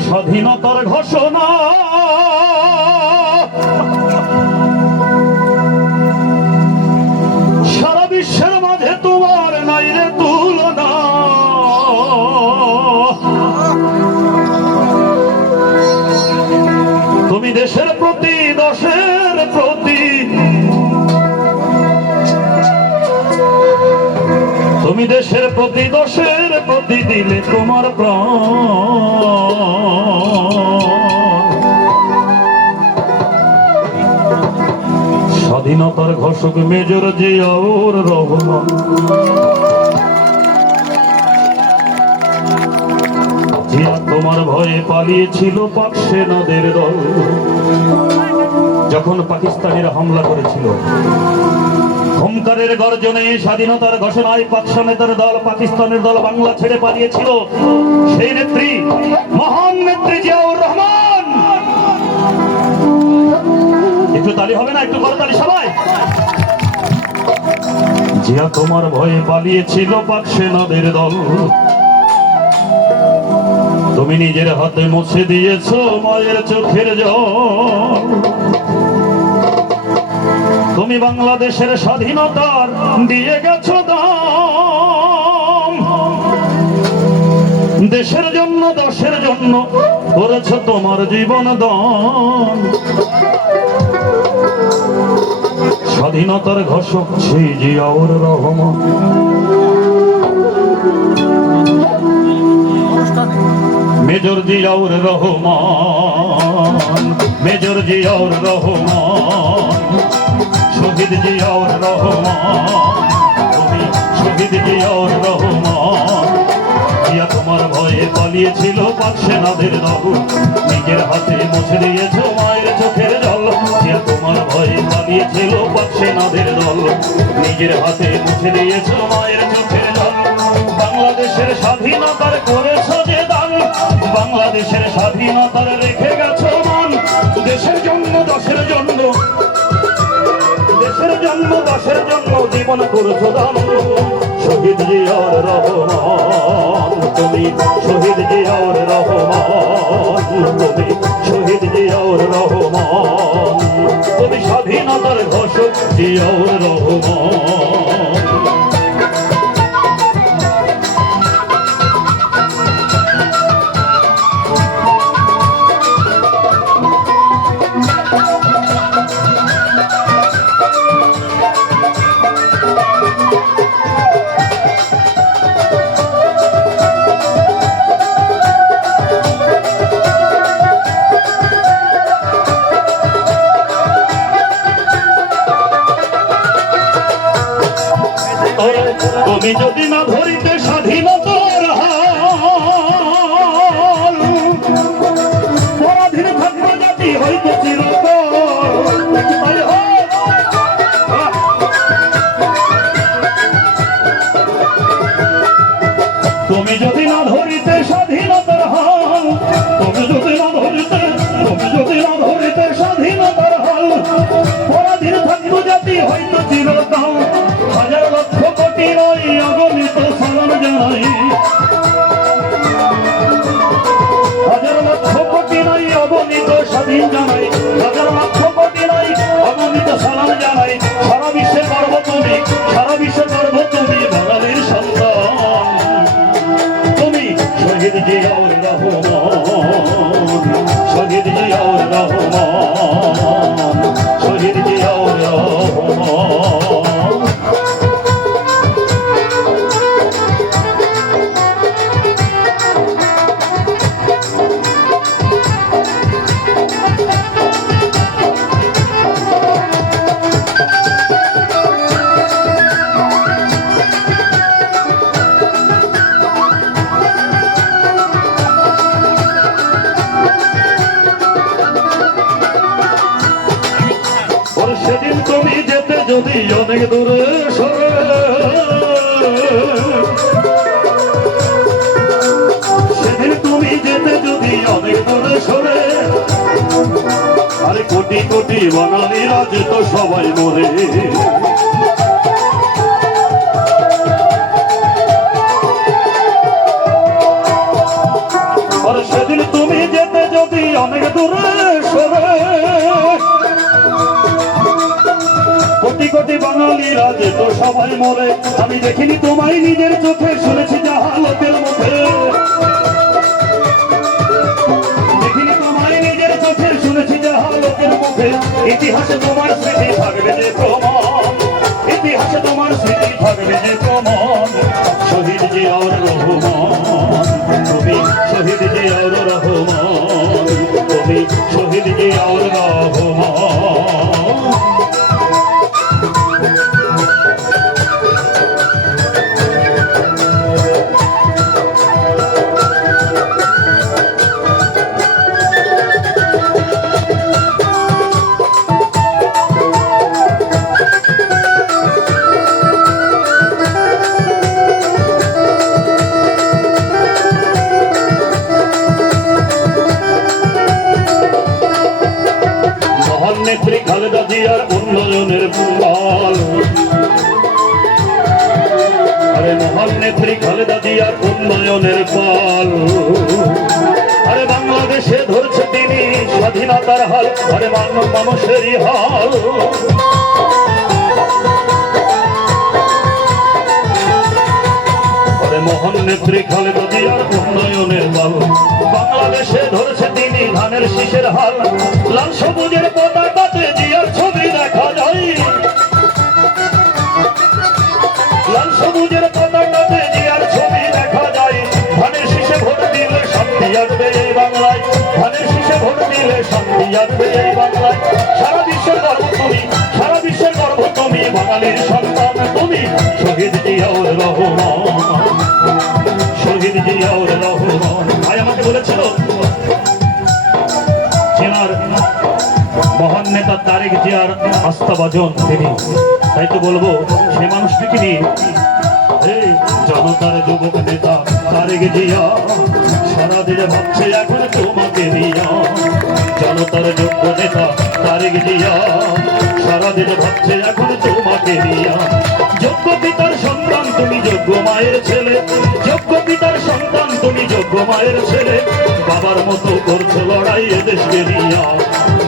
স্বাধীনতার ঘোষণা। সারা বিশ্বের মাঝে তোমার নাই রে তুলনা। তুমি দেশের প্রতি, দশের প্রতি। তুমি দেশের প্রতি, দশের প্রতি দিলে তোমার প্রাণ। স্বাধীনতার ঘোষক মেজর জিয়াউর রহমান। তোমার ভয়ে পালিয়েছিল পাক সেনাদের দল। যখন পাকিস্তানিরা হামলা করেছিল, হুঙ্কারের গর্জনে স্বাধীনতার ঘোষণায় পাকশা নেতার দল, পাকিস্তানের দল বাংলা ছেড়ে পালিয়েছিল। সেই নেত্রী, মহান নেত্রী জিয়াউর রহমান! একটু তালি হবে না, একটু করতালি সবাই। জিয়া তোমার ভয়ে পালিয়েছিল পাক সেনাদের দল। তুমি নিজের হাতে মুছে দিয়েছ মায়ের চোখের জল। তুমি বাংলাদেশের স্বাধীনতার দিয়ে গেছ দেশের জন্য, দশের জন্য করেছ তোমার জীবন দান। স্বাধীনতার ঘোষক সেই জিয়াউর রহমান। মেজর জিয়াউর রহমান, মেজর জিয়াউর রহমান, শহীদ জিয়াউর রহমান, শহীদ জিয়াউর রহমান। জিয়া তোমার ভয়ে পালিয়েছিল পাক সেনাদের দল। নিজের হাতে মুছে দিয়েছ মায়ের চোখের জল। জিয়া তোমার ভয়ে পালিয়েছিল পাক সেনাদের দল। নিজের হাতে মুছে দিয়েছ মায়ের চোখের জল। বাংলাদেশের স্বাধীনতার করেছ যে দান। বাংলাদেশের স্বাধীনতার রেখে গেছো মান। দেশের জন্য দশের জন্য। দেশের জন্য দাসের জন্য জীবন করেছ দান শহীদ জিয়াউর রহমান তুমি শহীদ জিয়াউর রহমান তুমি শহীদ জিয়াউর রহমান তুমি স্বাধীনতার ঘোষক জিয়াউর রহমান। তুমি যদি না ধরিতে স্বাধীনতার পরাধীন থাকবে জাতি হইতে চিরকাল। তুমি যদি না ধরিতে স্বাধীনতার যদি অনেক দূরে সরে। সেদিন তুমি যেতে যদি অনেক দূরে সরে। আরে কোটি কোটি বাঙালিরা যেত সবাই মরে। সেদিন তুমি যেতে যদি অনেক দূরে সরে। কোটি কোটি বাঙালিরা যে তো সবাই মরে। আমি দেখিনি তোমায় নিজের চোখে, শুনেছি দেখিনি চোখে, শুনেছি জাহালতের মুখে। ইতিহাসে তোমার স্মৃতি থাকবে যে প্রমাণ। ইতিহাসে তোমার স্মৃতি থাকবে যে প্রমাণ। শহীদ জিয়াউর রহমান। শহীদ রহমান। শহীদ নেত্রী খালেদা জিয়ার উন্নয়নের বল আরে মহান নেত্রী খালেদা জিয়ার উন্নয়নের পাল। আরে বাংলাদেশে ধরছে তিনি স্বাধীনতার হাল, আরে মানব মানুষেরই হাল। মহান নেত্রী খালেদা জিয়ার উন্নয়নের পাল বাংলাদেশে ধরেছে তিনি ধানের শীষের হাল। লাল সবুজের পতাকাতে জিয়ার ছবি দেখা যায়। লাল সবুজের পতাকাতে জিয়ার ছবি দেখা যায়। ধানের শীষে ভোট দিলে শান্তি আসবে এই বাংলায়। ধানের শীষে ভোট দিলে শান্তি আসবে এই বাংলায়। সারা বিশ্বের গর্ব তুমি বাঙালির সন্তান তুমি, শহীদ জিয়াউর রহমান। শহীদ জিয়াউর রহমান। ভাই আমাকে বলেছিল, চেনার মহান নেতা তারেক জিয়ার আস্থাভাজন তিনি। তাই তো বলব, সে মানুষটিকে নিয়ে জনতার যুবক নেতা তারেক জিয়া, সারা দিনে ভাবছে এখন তোমাকে দিয়া। জনতার যোগ্য নেতা তারেক জিয়া সারা দিনে ভাবছে এখন তোমাকে দিয়া যোগ্য পিতার সন্তান, তুমি যোগ্য মায়ের ছেলে। যোগ্য পিতার সন্তান, তুমি যোগ্য মায়ের ছেলে। বাবার মতো করছ লড়াই এ দেশকে নিয়া।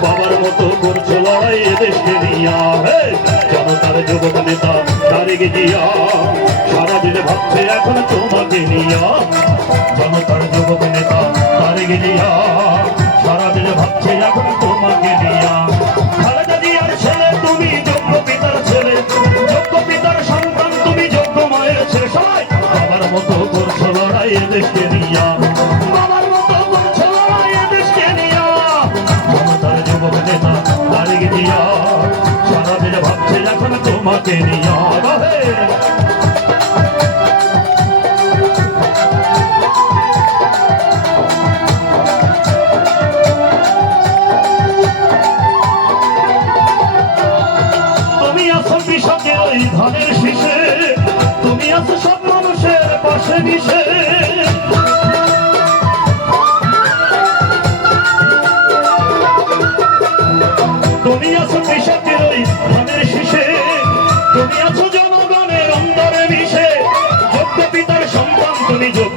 বাবার মতো করছ লড়াই এ দেশকে নিয়া। হে জনতার যুবক নেতা তারিক জিয়া সারাদিনে ভাবছে এখন তোমাকে নিয়া। জনতার যুবক নেতা তারিক জিয়া ছেলে সবাই। বাবার মতো করছ লড়াই দেশকে নিয়া। বাবার মতো করছ লড়াই সারাদিন ভাবছে এখন তোমাকে নিয়া।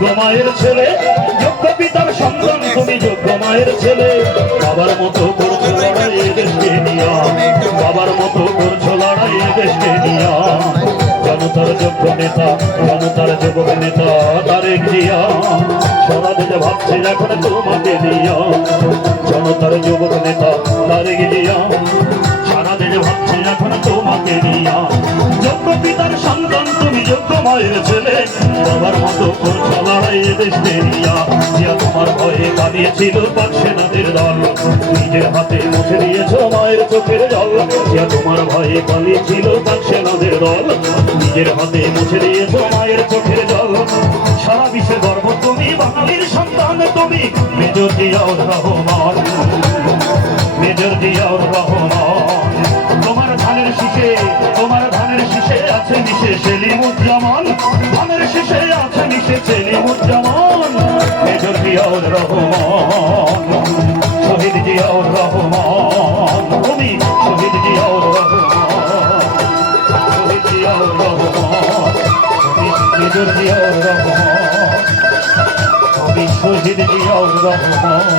যোগ্য মায়ের ছেলে যোগ্য পিতার সন্তান, তুমি যোগ্য মায়ের ছেলে। বাবার মতো করছ লড়াই দেশকে নিয়া বাবার মতো করছ লড়াই দেশকে নিয়া জনতার যোগ্য নেতা জনতার যুবক নেতা তারেক জিয়া সারা দিনে ভাবছে এখন তোমাকে নিয়া জনতার যুবক নেতা তারেক জিয়া সারা দিনে ভাবছে এখন তোমাকে নিয়া যোগ্য পিতার সন্তান, তুমি যোগ্য মায়ের ছেলে। বাবার মতো করছ নিয়া জিয়া তোমার ভয়ে কাঁদিয়েছিল পাক সেনাদের দল। নিজের হাতে মুছে দিয়েছ মায়ের চোখের জল। জিয়া তোমার ভয়ে কাঁদিয়েছিল পাক সেনাদের দল। নিজের হাতে মুছে দিয়েছ মায়ের চোখের জল। সারা বিশ্বের গর্ব, তুমি বাঙালির সন্তান, তুমি জিয়াউর রহমান। জিয়াউর রহমান, শহীদ জিয়াউর রহমান, তুমি শহীদ জিয়াউর রহমান, শহীদ জিয়াউর রহমান মেজর জিয়াউর রহমান শহীদ জিয়াউর রহমান।